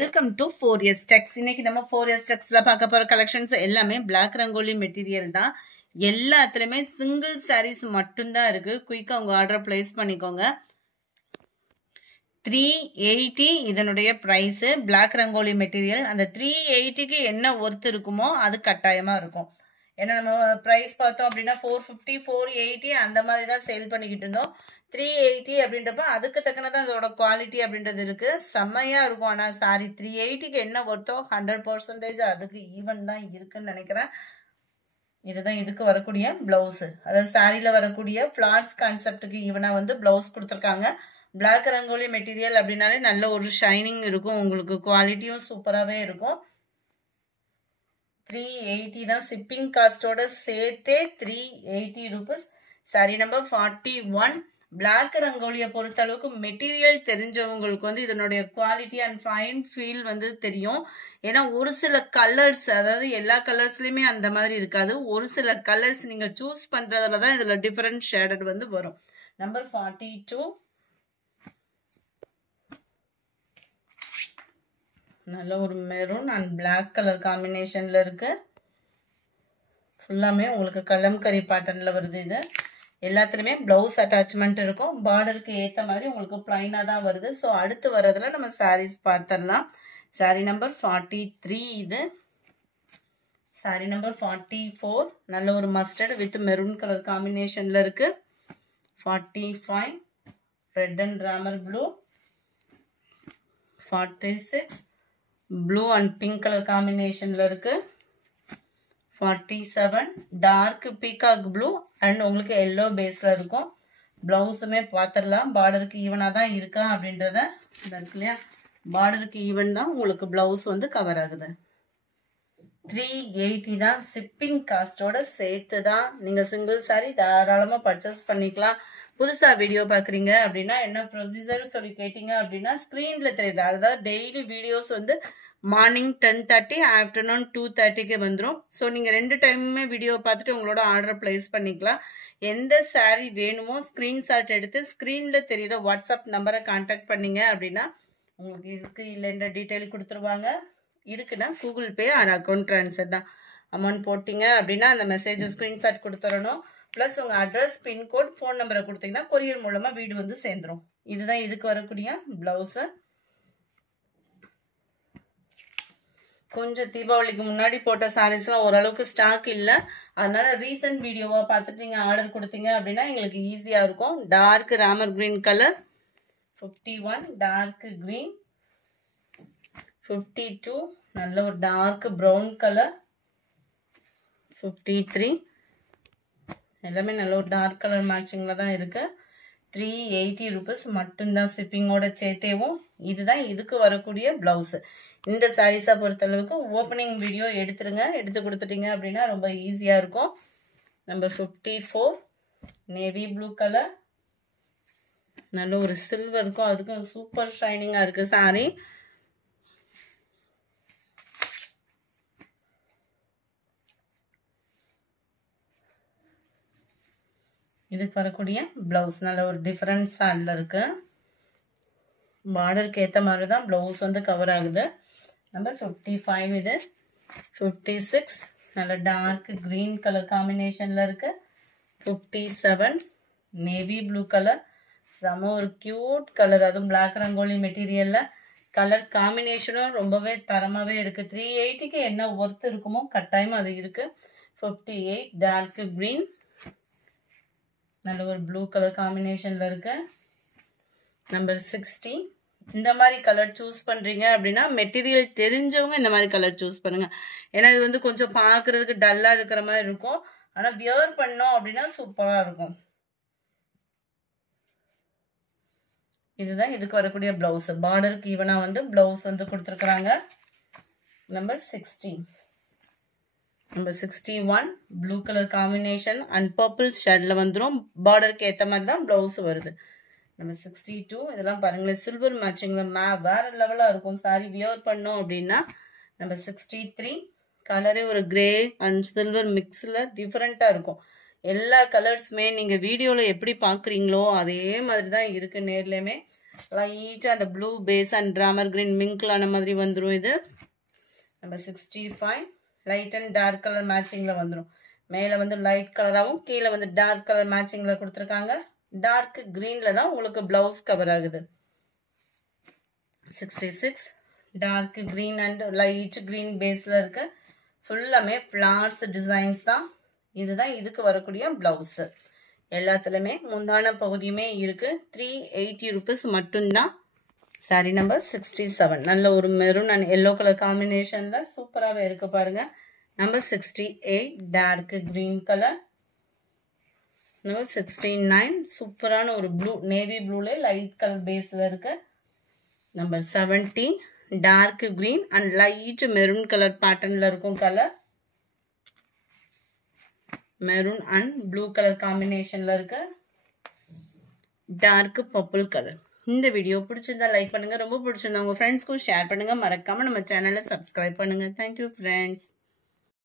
Welcome to 4S Tex. இன்னைக்கு நம்ம 4S Texல பார்க்க போற கலெக்ஷன்ஸ் எல்லாமே பிளாக் ரங்கோலி மெட்டீரியல் தான். எல்லாத்துலயுமே சிங்கிள் sarees மட்டும் தான் இருக்கு. குயிக்கா உங்க ஆர்டர் பிளேஸ் பண்ணிக்கோங்க. 380 இதனுடைய பிரைஸ். Black rangoli material. அந்த 380க்கு என்ன ஒர்த் இருக்குமோ அது கட்டாயமா இருக்கும். ஏன்னா நம்ம பிரைஸ் பார்த்தோம் அப்படின்னா 450 480 அந்த மாதிரி தான் சேல் பண்ணிக்கிட்டு இருந்தோம். 380 அப்படின்றப்ப அதுக்கு தக்கனதான் அதோட குவாலிட்டி அப்படின்றது இருக்கு. செம்மையா இருக்கும். ஆனா சாரி 380க்கு என்ன ஒர்த்தோ 100% அதுக்கு ஈவன் தான் இருக்குன்னு நினைக்கிறேன். இதுதான் இதுக்கு வரக்கூடிய பிளவுஸ். அதாவது சாரியில வரக்கூடிய ஃபிளார்ஸ் கான்செப்டுக்கு ஈவனா பிளவுஸ் கொடுத்துருக்காங்க. பிளாக் ரங்கோலி மெட்டீரியல் அப்படின்னாலே நல்ல ஒரு ஷைனிங் இருக்கும். உங்களுக்கு குவாலிட்டியும் சூப்பராகவே இருக்கும். 380 தான் ஷிப்பிங் காஸ்டோட சேர்த்தே 380 ரூபீஸ். Sorry number 41. பிளாக் ரங்கோலியை பொறுத்த அளவுக்கு மெட்டீரியல் தெரிஞ்சவங்களுக்கு இதனுடைய குவாலிட்டி அண்ட் ஃபைன் ஃபீல் தெரியும். ஏன்னா ஒரு சில கலர்ஸ், அதாவது எல்லா கலர்ஸ்லயுமே அந்த மாதிரி இருக்காது. ஒரு சில கலர்ஸ் நீங்க சூஸ் பண்றதுல தான் இதுல டிஃபரெண்ட் ஷேடட் வரும். நம்பர் 42. நல்ல ஒரு மெரூன் அண்ட் பிளாக் கலர் காம்பினேஷன்ல இருக்கு. ஃபுல்லாமே உங்களுக்கு கலம்கரி பேட்டர்ன்ல வருது. இது எல்லாத்துலயுமே பிளவுஸ் அட்டாச்மெண்ட் இருக்கும். பார்டருக்கு ஏத்த மாதிரி உங்களுக்கு பிளைனா தான் வருது. ஸோ அடுத்து வர்றதுல நம்ம சாரீஸ் பார்த்துடலாம். சாரி நம்பர் 43 இது. சாரி நம்பர் 44 நல்ல ஒரு மஸ்டர்ட் வித் மெரூன் கலர் காம்பினேஷன்ல இருக்கு. 45 red and Ramar blue. 46 blue and pink colour காம்பினேஷன்ல இருக்கு. 47 டார்க் பீகாக் ப்ளூ அண்ட் உங்களுக்கு எல்லோ பேஸ்ல இருக்கும். பிளவுஸுமே பார்த்துடலாம். பார்டருக்கு ஈவனா தான் இருக்கா அப்படின்றத இருக்கு இல்லையா, பார்டருக்கு ஈவன் தான் உங்களுக்கு பிளவுஸ் கவர் ஆகுது. 380 தான் ஷிப்பிங் காஸ்டோட சேர்த்து தான். நீங்க சிங்கிள் சாரி தாராளமா பர்ச்சேஸ் பண்ணிக்கலாம். புதுசா வீடியோ பாக்குறீங்க அப்படின்னா என்ன ப்ரொசீஜர் சொல்லி கேட்டீங்க அப்படின்னா ஸ்கிரீன்ல தெரியுது. அதாவது டெய்லி வீடியோஸ் மார்னிங் 10:30 ஆஃப்டர்நூன் 2:30க்கு வந்துடும். ஸோ நீங்க 2 டைமுமே வீடியோ பார்த்துட்டு உங்களோட ஆர்டர் பிளேஸ் பண்ணிக்கலாம். எந்த சாரி வேணுமோ ஸ்கிரீன்ஷாட் எடுத்து ஸ்கிரீன்ல தெரியுற வாட்ஸ்அப் நம்பரை கான்டாக்ட் பண்ணீங்க அப்படின்னா உங்களுக்கு இருக்கு இல்லைன்ற டீட்டெயில் கொடுத்துருவாங்க. இருக்குன்னா Google Pay R account transfer தான். அமௌண்ட் போட்டிங்க அப்படின்னா அந்த மெசேஜ் ஸ்க்ரீன்ஷாட் கொடுத்துடணும். ப்ளஸ் உங்கள் அட்ரஸ், பின்கோட், ஃபோன் நம்பரை கொடுத்தீங்கன்னா கொரியர் மூலமாக வீடு சேர்ந்துடும். இதுதான் இதுக்கு வரக்கூடிய ப்ளவுஸு. கொஞ்சம் தீபாவளிக்கு முன்னாடி போட்ட சாரீஸ்லாம் ஓரளவுக்கு ஸ்டாக் இல்லை. அதனால ரீசன்ட் வீடியோவாக பார்த்துட்டு நீங்கள் ஆர்டர் கொடுத்தீங்க அப்படின்னா எங்களுக்கு ஈஸியாக இருக்கும். Dark Ramar green colour. 51 dark green. 52 நல்ல ஒரு டார்க் ப்ரௌன் கலர். 53 எல்லாமே நல்ல ஒரு டார்க் கலர் மேட்சிங்ல தான் இருக்கு. 380 ரூபீஸ் மட்டும்தான் ஷிப்பிங்கோட சேர்த்தேவும். இதுதான் இதுக்கு வரக்கூடிய பிளவுஸ். இந்த சாரீஸை பொறுத்தளவுக்கு ஓப்பனிங் வீடியோ எடுத்துருங்க. எடுத்து கொடுத்துட்டீங்க அப்படின்னா ரொம்ப ஈஸியா இருக்கும். Number 54 navy blue colour. நல்ல ஒரு சில்வர் இருக்கும். அதுக்கும் சூப்பர் ஷைனிங்கா இருக்கு சாரி. இதுக்கு வரக்கூடிய பிளவுஸ் நல்ல ஒரு டிஃபரன்ஸ் அதில் இருக்கு. பார்டருக்கு ஏற்ற மாதிரி தான் பிளவுஸ் கவர் ஆகுது. நம்பர் 55 இது. 56 நல்ல டார்க் கிரீன் கலர் காம்பினேஷன்ல இருக்கு. 57 நேவி ப்ளூ கலர். செம ஒரு கியூட் கலர். அதுவும் பிளாக் ரங்கோலி மெட்டீரியல்ல கலர் காம்பினேஷனும் ரொம்பவே தரமாவே இருக்கு. 380க்கு என்ன ஒர்த் இருக்குமோ கட்டாயமா அது இருக்கு. 58 டார்க் கிரீன் நல்ல ஒரு ப்ளூ கலர் காம்பினேஷன்ல இருக்கு. நம்பர் 60 இந்த மாதிரி கலர் சூஸ் பண்றீங்க அப்படின்னா மெட்டீரியல் தெரிஞ்சவங்க இந்த மாதிரி கலர் சூஸ் பண்ணுங்க. ஏன்னா இது கொஞ்சம் பார்க்கறதுக்கு டல்லா இருக்கிற மாதிரி இருக்கும். ஆனா வியர் பண்ணோம் அப்படின்னா சூப்பரா இருக்கும். இதுதான் இதுக்கு வரக்கூடிய பிளவுஸ். பார்டருக்கு ஈவனா பிளவுஸ் கொடுத்துருக்காங்க. Number 60. Number 61 blue colour combination and purple ஷேட்ல வந்துடும். பார்டருக்கு ஏற்ற மாதிரி தான் பிளவுஸ் வருது. நம்பர் 62 இதெல்லாம் பாருங்களேன் சில்வர் மேட்சிங்ல வேற லெவலா இருக்கும். சாரி வியர் பண்ணோம் அப்படின்னா. நம்பர் 63 கலரே ஒரு கிரே அண்ட் சில்வர் மிக்ஸ்ல டிஃப்ரெண்டா இருக்கும். எல்லா கலர்ஸுமே நீங்க வீடியோல எப்படி பாக்குறீங்களோ அதே மாதிரி தான் இருக்கு நேர்லயுமே. லைட்டாக அந்த ப்ளூ பேஸ் அண்ட் ட்ராமர் கிரீன் மிங்க்லான மாதிரி வந்துடும். இது number 65 light and dark colour மேட்சிங்கில் வந்துடும். மேலே வந்து லைட் கலராகவும் கீழே வந்து டார்க் கலர் மேட்சிங்கில் கொடுத்துருக்காங்க. டார்க் க்ரீனில் தான் உங்களுக்கு ப்ளவுஸ் கவர் ஆகுது. 66 dark green and light green பேஸில் இருக்க ஃபுல்லாமே ஃப்ளார்ஸ் டிசைன்ஸ் தான். இதுதான் இதுக்கு வரக்கூடிய ப்ளவுஸு. எல்லாத்துலேயுமே முந்தான பகுதியுமே இருக்குது. 380 rupees மட்டும்தான். சாரி நம்பர் 67 நல்ல ஒரு மெரூன் அண்ட் எல்லோ கலர் காம்பினேஷனில் சூப்பராகவே இருக்குது பாருங்கள். Number 68 dark green colour. Number 69 சூப்பரான ஒரு ப்ளூ நேவி ப்ளூலே லைட் கலர் பேஸில் இருக்கு. Number 70 dark green and light maroon colour பேட்டர்னில் இருக்கும். Colour maroon and blue colour காம்பினேஷனில் இருக்கு. Dark purple colour. இந்த வீடியோ பிடிச்சிருந்தா லைக் பண்ணுங்கள். ரொம்ப பிடிச்சிருந்தா உங்கள் ஃப்ரெண்ட்ஸ்க்கும் ஷேர் பண்ணுங்கள். மறக்காமல் நம்ம சேனலை சப்ஸ்கிரைப் பண்ணுங்கள். Thank you friends.